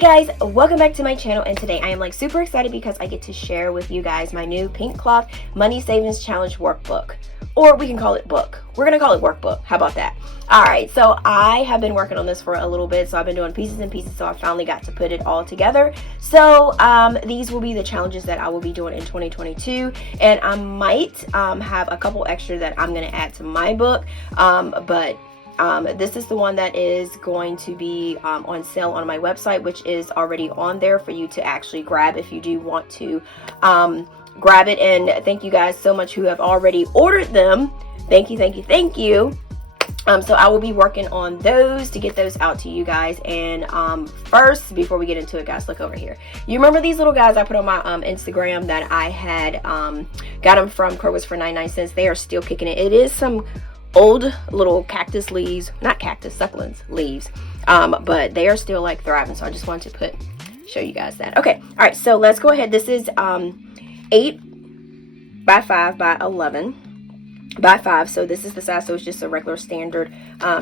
guys, welcome back to my channel, and today I am like super excited because I get to share with you guys my new Pinkecloth Money Savings Challenge workbook, or we can call it book. We're gonna call it workbook. How about that? All right, so I have been working on this for a little bit, so I've been doing pieces and pieces, so I finally got to put it all together. So these will be the challenges that I will be doing in 2022, and I might have a couple extra that I'm gonna add to my book, but this is the one that is going to be on sale on my website, which is already on there for you to actually grab if you do want to grab it. And thank you guys so much who have already ordered them. Thank you, thank you, thank you. So I will be working on those to get those out to you guys. And first, before we get into it, guys, look over here. You remember these little guys I put on my Instagram that I had got them from Kroger's for 99¢? They are still kicking it. It is some old little cactus leaves, not cactus, succulents leaves, but they are still like thriving. So I just wanted to show you guys that. Okay, all right, so let's go ahead. This is 8 by 5 by 11 by 5, so this is the size. So it's just a regular standard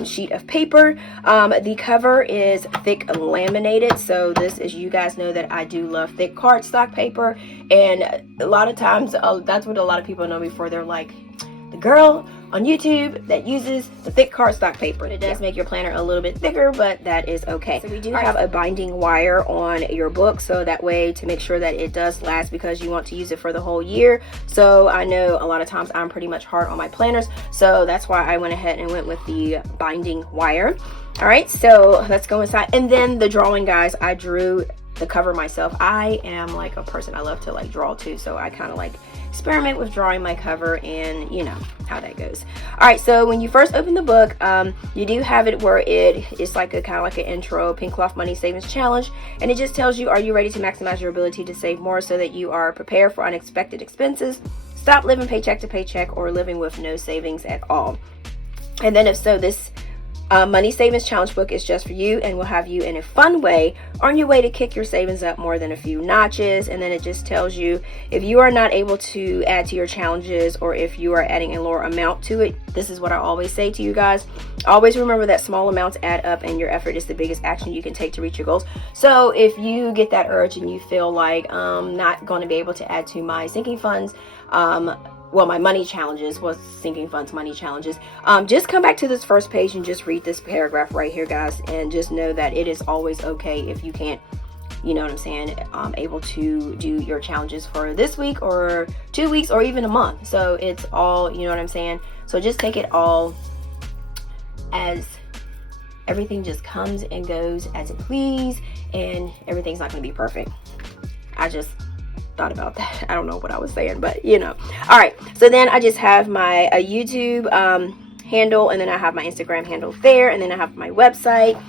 sheet of paper. The cover is thick laminated, so this is, you guys know that I do love thick cardstock paper, and a lot of times that's what a lot of people know before. They're like, the girl on YouTube that uses the thick cardstock paper. It does make your planner a little bit thicker, but that is okay. So we do have a binding wire on your book, so that way to make sure that it does last, because you want to use it for the whole year. So I know a lot of times I'm pretty much hard on my planners, so that's why I went ahead and went with the binding wire. All right, so let's go inside. And then the drawing, guys, I drew the cover myself. I am like a person, I love to like draw too, so I kind of like experiment with drawing my cover, and you know how that goes. All right, so when you first open the book, you do have it where it's like a kind of like an intro, Pinkecloth Money Savings Challenge, and it just tells you, are you ready to maximize your ability to save more so that you are prepared for unexpected expenses? Stop living paycheck to paycheck or living with no savings at all. And then if so, this Money Savings Challenge book is just for you and will have you in a fun way on your way to kick your savings up more than a few notches. And then it just tells you if you are not able to add to your challenges, or if you are adding a lower amount to it. This is what I always say to you guys. Always remember that small amounts add up, and your effort is the biggest action you can take to reach your goals. So if you get that urge and you feel like not going to be able to add to my sinking funds, well, my money challenges was sinking funds money challenges, just come back to this first page and just read this paragraph right here, guys, and just know that it is always okay if you can't, you know what I'm saying, able to do your challenges for this week or 2 weeks or even a month. So it's all, you know what I'm saying, so just take it all as everything just comes and goes as it please, and everything's not going to be perfect. I just thought about that. I don't know what I was saying, but you know. All right, so then I just have my YouTube handle, and then I have my Instagram handle there, and then I have my website.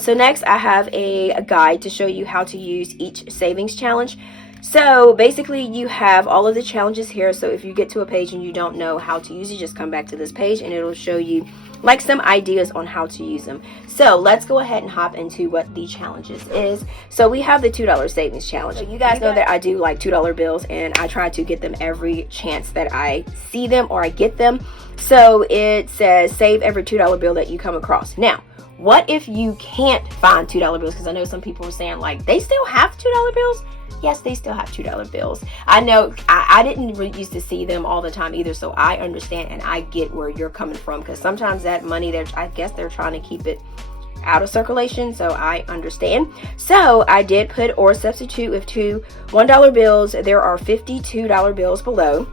So next I have a guide to show you how to use each savings challenge. So basically you have all of the challenges here, so if you get to a page and you don't know how to use it, just come back to this page and it'll show you like some ideas on how to use them. So let's go ahead and hop into what the challenges is. So we have the $2 savings challenge. So you guys know that I do like $2 bills, and I try to get them every chance that I see them or I get them. So it says save every $2 bill that you come across. Now, what if you can't find $2 bills? Because I know some people are saying like they still have $2 bills. Yes, they still have $2 bills. I know I didn't really used to see them all the time either, so I understand and I get where you're coming from, because sometimes that money, I guess they're trying to keep it out of circulation, so I understand. So I did put or substitute with two $1 bills. There are 50 $2 bills below.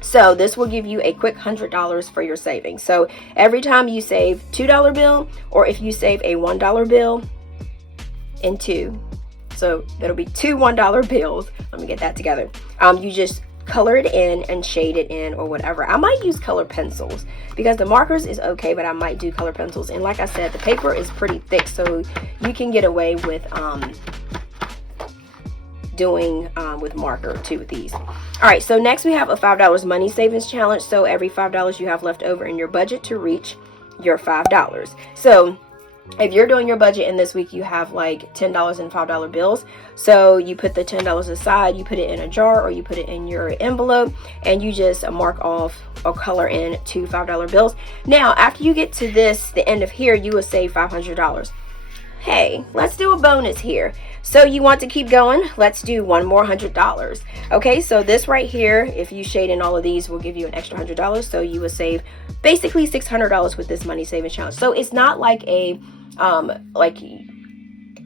So this will give you a quick $100 for your savings. So every time you save $2 bill, or if you save a $1 bill in two, so that'll be two $1 bills. Let me get that together. You just color it in and shade it in or whatever. I might use color pencils because the markers is okay, but I might do color pencils. And like I said, the paper is pretty thick, so you can get away with doing with marker too with these. All right, so next we have a $5 money savings challenge. So every $5 you have left over in your budget to reach your $5. So if you're doing your budget and this week you have like $10 and $5 bills, so you put the $10 aside, you put it in a jar or you put it in your envelope, and you just mark off or color in two $5 bills. Now after you get to the end of here, you will save $500. hey, let's do a bonus here. So you want to keep going? Let's do one more $100. Okay, so this right here, if you shade in all of these, will give you an extra $100. So you will save basically $600 with this money savings challenge. So it's not like a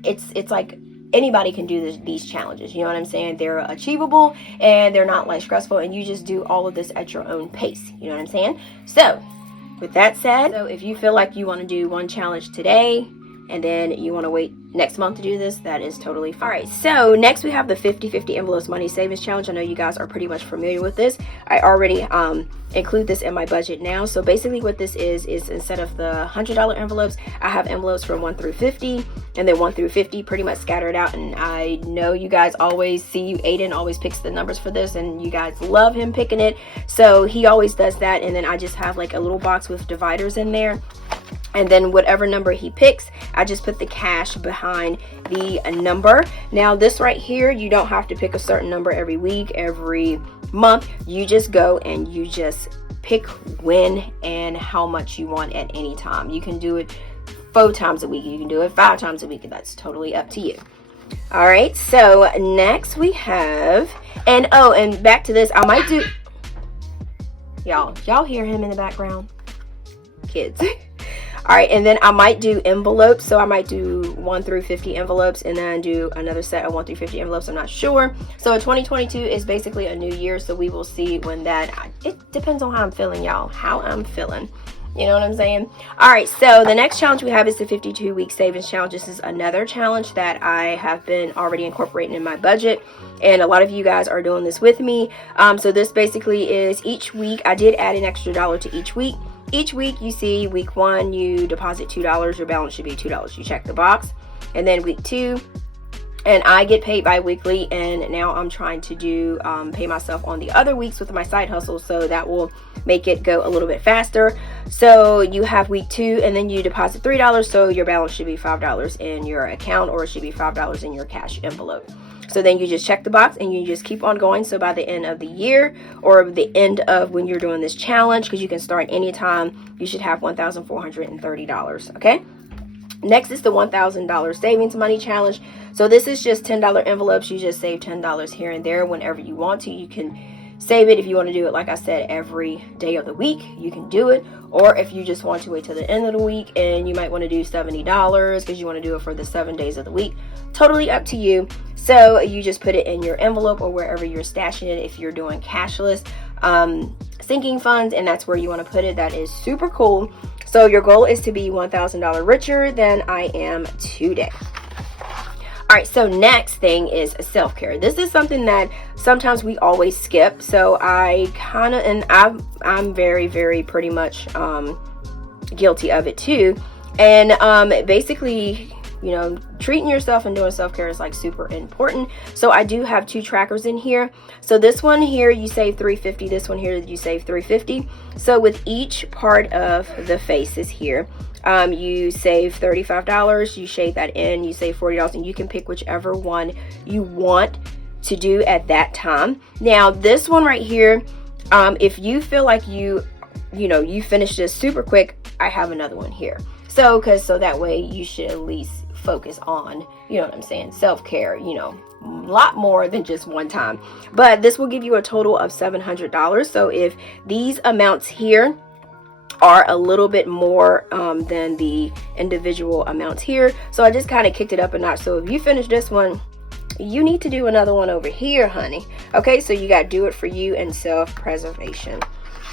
it's like anybody can do these challenges. You know what I'm saying? They're achievable and they're not like stressful, and you just do all of this at your own pace. You know what I'm saying? So with that said, so if you feel like you want to do one challenge today and then you want to wait next month to do this, that is totally fine. All right, so next we have the 50/50 envelopes money savings challenge. I know you guys are pretty much familiar with this. I already include this in my budget now. So basically what this is instead of the $100 envelopes, I have envelopes from 1 through 50 and then 1 through 50 pretty much scattered out. And I know you guys always see Aiden always picks the numbers for this, and you guys love him picking it. So he always does that, and then I just have like a little box with dividers in there. And then whatever number he picks, I just put the cash behind the number. Now this right here, you don't have to pick a certain number every week, every month. You just go and you just pick when and how much you want at any time. You can do it 4 times a week. You can do it 5 times a week. That's totally up to you. All right, so next we have, and back to this, I might do, y'all hear him in the background? Kids. All right, and then I might do envelopes. So I might do 1 through 50 envelopes and then do another set of 1 through 50 envelopes. I'm not sure. So 2022 is basically a new year. So we will see when that, it depends on how I'm feeling, y'all, how I'm feeling. You know what I'm saying? All right, so the next challenge we have is the 52-week savings challenge. This is another challenge that I have been already incorporating in my budget, and a lot of you guys are doing this with me. So this basically is each week, I did add an extra $1 to each week. Each week you see week 1, you deposit $2, your balance should be $2. You check the box. And then week 2, and I get paid bi-weekly, and now I'm trying to do pay myself on the other weeks with my side hustle, so that will make it go a little bit faster. So you have week 2, and then you deposit $3, so your balance should be $5 in your account, or it should be $5 in your cash envelope. So then you just check the box and you just keep on going. So by the end of the year, or the end of when you're doing this challenge, because you can start anytime, you should have $1,430. Okay. Next is the $1,000 savings money challenge. So this is just $10 envelopes. You just save $10 here and there whenever you want to. You can save it if you want to do it, like I said, every day of the week, you can do it. Or if you just want to wait till the end of the week, and you might want to do $70 because you want to do it for the 7 days of the week. Totally up to you. So you just put it in your envelope or wherever you're stashing it. If you're doing cashless sinking funds, and that's where you want to put it, that is super cool. So your goal is to be $1,000 richer than I am today. All right, so next thing is self-care. This is something that sometimes we always skip. So I kind of, and I'm very, very pretty much guilty of it too. And basically, you know, treating yourself and doing self-care is like super important. So I do have 2 trackers in here. So this one here, you save $350. This one here, you save $350. So with each part of the faces here, you save $35. You shade that in, you save $40, and you can pick whichever one you want to do at that time. Now this one right here, if you feel like you finish this super quick, I have another one here. So that way you should at least focus on, you know what I'm saying, self-care, you know, a lot more than just one time. But this will give you a total of $700. So if these amounts here are a little bit more than the individual amounts here, so I just kind of kicked it up a notch. So if you finish this one, you need to do another one over here, honey. Okay, so you got to do it for you and self-preservation.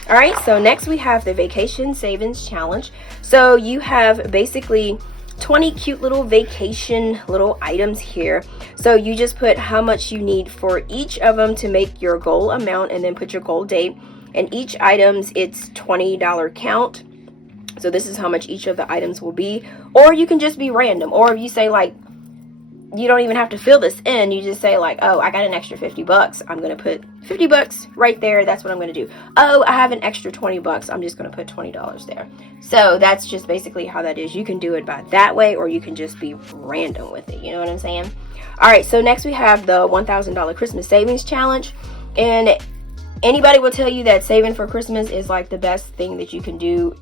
All right, so next we have the vacation savings challenge. So you have basically 20 cute little vacation little items here. So you just put how much you need for each of them to make your goal amount, and then put your goal date. And each items, it's $20 count. So this is how much each of the items will be. Or you can just be random. Or if you say like, you don't even have to fill this in. You just say like, oh, I got an extra $50. I'm going to put $50 right there. That's what I'm going to do. Oh, I have an extra $20. I'm just going to put $20 there. So that's just basically how that is. You can do it by that way, or you can just be random with it. You know what I'm saying? All right. So next we have the $1,000 Christmas savings challenge. And anybody will tell you that saving for Christmas is like the best thing that you can do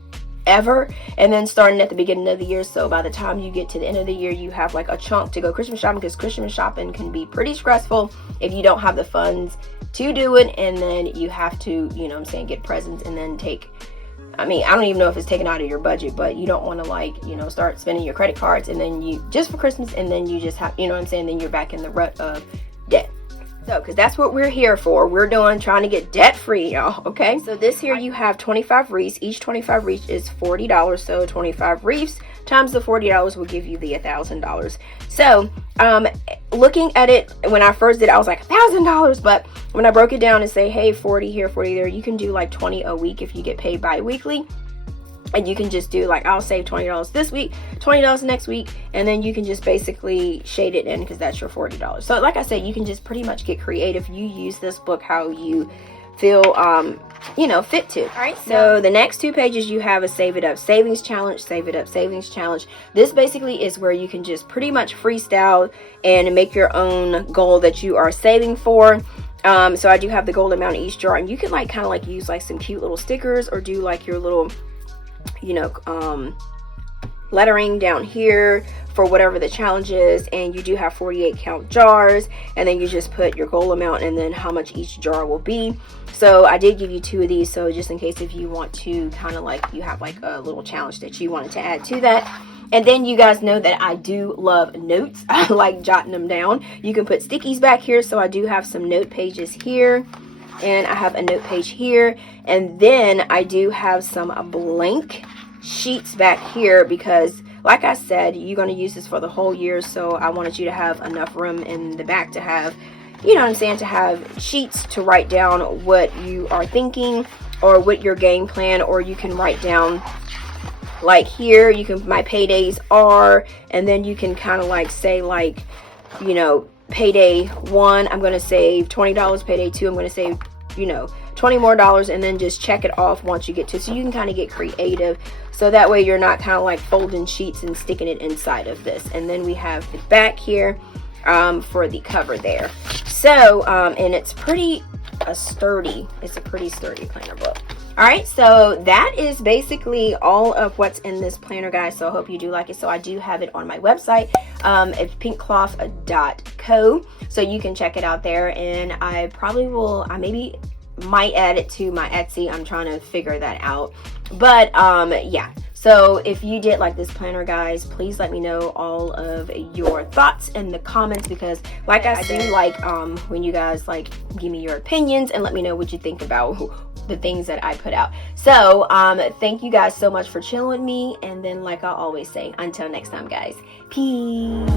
ever, and then starting at the beginning of the year. So by the time you get to the end of the year, you have like a chunk to go Christmas shopping, because Christmas shopping can be pretty stressful if you don't have the funds to do it, and then you have to, you know what I'm saying, get presents and then take, I mean, I don't even know if it's taken out of your budget, but you don't want to, like, you know, start spending your credit cards and then you just for Christmas, and then you just have, you know what I'm saying, then you're back in the rut of debt. So, because that's what we're here for. We're trying to get debt free, y'all. Okay. So this here, you have 25 wreaths. Each 25 wreaths is $40. So 25 wreaths times the $40 will give you the $1,000. So, looking at it, when I first did it, I was like $1,000. But when I broke it down and say, hey, 40 here, 40 there, you can do like 20 a week if you get paid bi-weekly. And you can just do like, I'll save $20 this week, $20 next week, and then you can just basically shade it in, because that's your $40. So like I said, you can just pretty much get creative. You use this book how you feel you know, fit to. All right, so the next 2 pages, you have a Save It Up Savings Challenge, Save It Up Savings Challenge. This basically is where you can just pretty much freestyle and make your own goal that you are saving for. So I do have the goal amount in each jar, and you can like kind of like use like some cute little stickers, or do like your little, you know, lettering down here for whatever the challenge is. And you do have 48 count jars, and then you just put your goal amount and then how much each jar will be. So I did give you 2 of these, so just in case if you want to kind of like, you have like a little challenge that you wanted to add to that. And then you guys know that I do love notes. I like jotting them down. You can put stickies back here, so I do have some note pages here, and I have a note page here, and then I do have some blank sheets back here, because like I said, you're going to use this for the whole year, so I wanted you to have enough room in the back to have, you know what I'm saying, to have sheets to write down what you are thinking or what your game plan, or you can write down like here, you can, my paydays are, and then you can kind of like say like, you know, payday 1, I'm going to save $20, payday 2, I'm going to save, you know, $20 more, and then just check it off once you get to, so you can kind of get creative, so that way you're not kind of like folding sheets and sticking it inside of this. And then we have the back here for the cover there. So and it's pretty sturdy, it's a pretty sturdy planner book. All right, so that is basically all of what's in this planner, guys. So I hope you do like it. So I do have it on my website. It's pinkecloth.co, so you can check it out there. And I probably will, I maybe might add it to my Etsy. I'm trying to figure that out. But yeah, so if you did like this planner, guys, please let me know all of your thoughts in the comments, because like I do like when you guys like give me your opinions and let me know what you think about the things that I put out. So thank you guys so much for chilling with me, and then like I always say, until next time, guys, peace.